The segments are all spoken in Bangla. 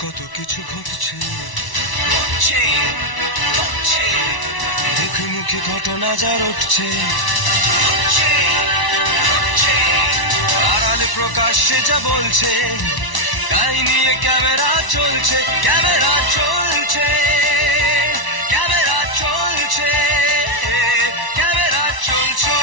কত কিছু ঘটছে। মুখোমুখি ঘটনা যার উঠছে। আড়ালে প্রকাশ্যে যা বলছে তাই নিয়ে ক্যামেরা চলছে ক্যামেরা চলছে ক্যামেরা চলছে ক্যামেরা চলছে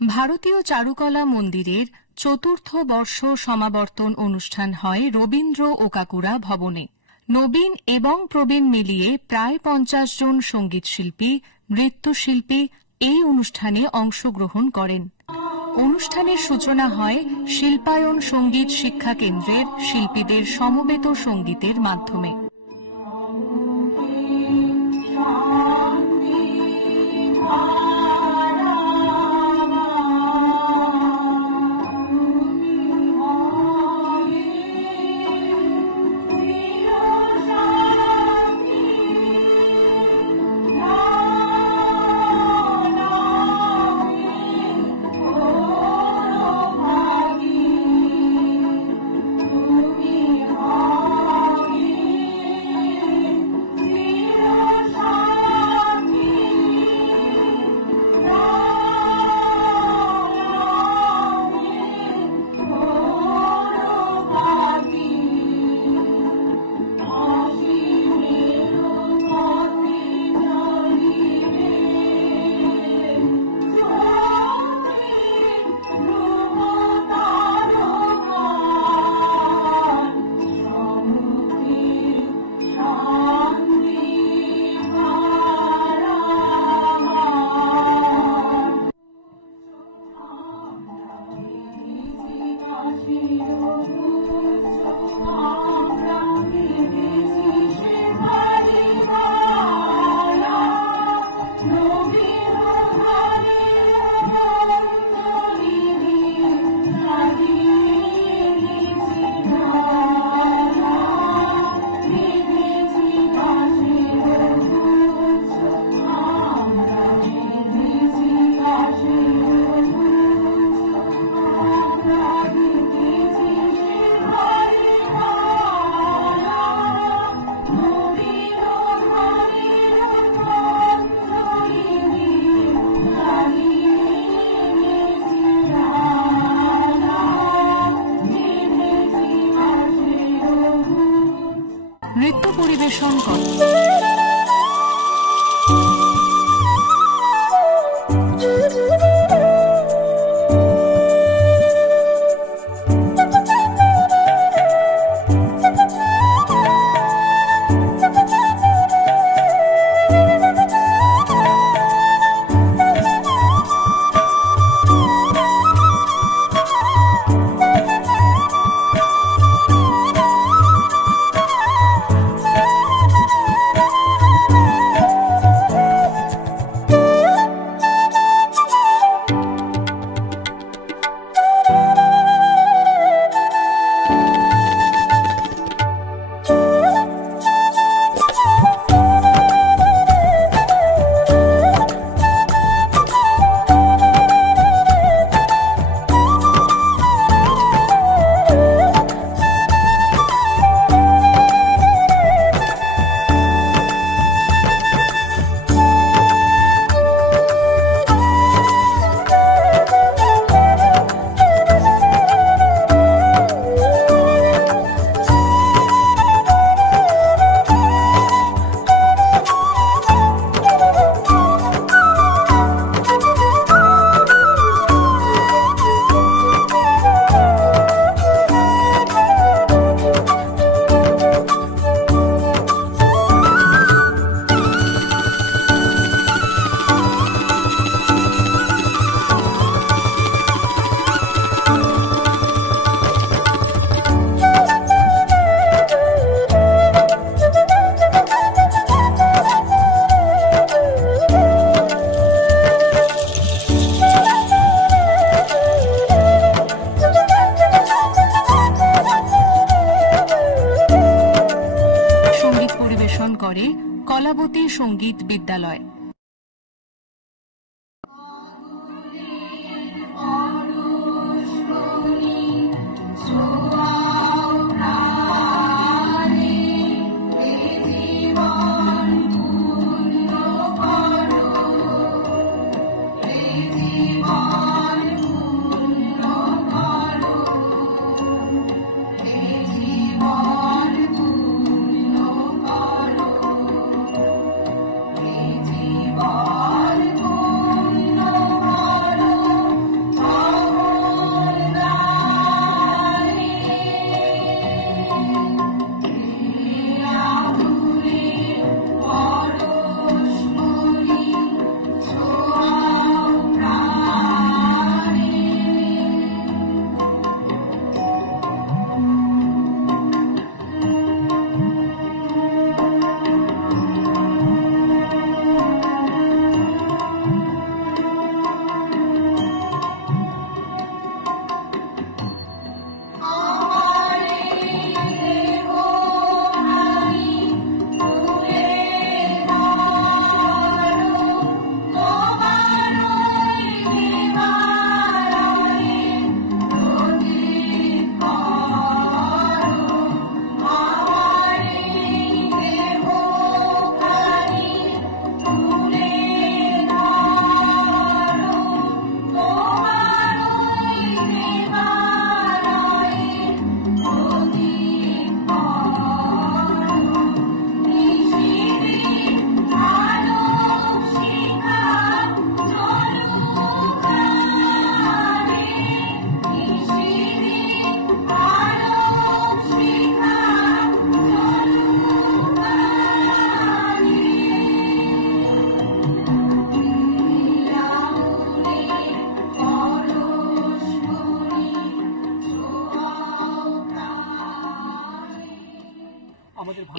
ভারতীয় চারুকলা মন্দিরের চতুর্থ বর্ষ সমাবর্তন অনুষ্ঠান হয় রবীন্দ্র ওকাকুরা ভবনে। নবীন এবং প্রবীণ মিলিয়ে প্রায় পঞ্চাশ জন সঙ্গীতশিল্পী নৃত্যশিল্পী এই অনুষ্ঠানে অংশগ্রহণ করেন। অনুষ্ঠানের সূচনা হয় শিল্পায়ন সংগীত শিক্ষা কেন্দ্রের শিল্পীদের সমবেত সঙ্গীতের মাধ্যমে। সংগীত পরিবেশন করে কলাবতী সংগীত বিদ্যালয়।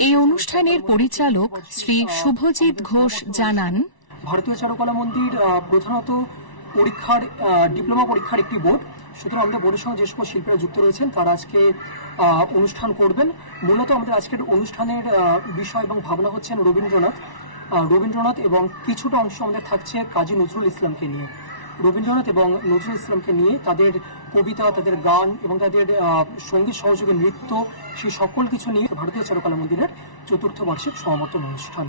এই অনুষ্ঠানের পরিচালক শ্রী শুভজিৎ ঘোষ জানান, ভারতীয় চারুকলা মন্দির প্রধানত পরীক্ষার ডিপ্লোমা পরীক্ষার একটি বোর্ড। সুতরাং আমাদের বোর্ডের সঙ্গে যে সমস্ত শিল্পীরা যুক্ত রয়েছেন, তারা আজকে অনুষ্ঠান করবেন। মূলত আমাদের আজকের অনুষ্ঠানের বিষয় এবং ভাবনা হচ্ছেন রবীন্দ্রনাথ। রবীন্দ্রনাথ এবং কিছুটা অংশ আমাদের থাকছে কাজী নজরুল ইসলামকে নিয়ে। রবীন্দ্রনাথ এবং নজরুল ইসলামকে নিয়ে তাদের কবিতা, তাদের গান এবং তাদের সংগীত সহযোগী নৃত্য, সেই সকল কিছু নিয়ে ভারতীয় চারুকলা মন্দিরের চতুর্থ বার্ষিক সমাবর্তন অনুষ্ঠান।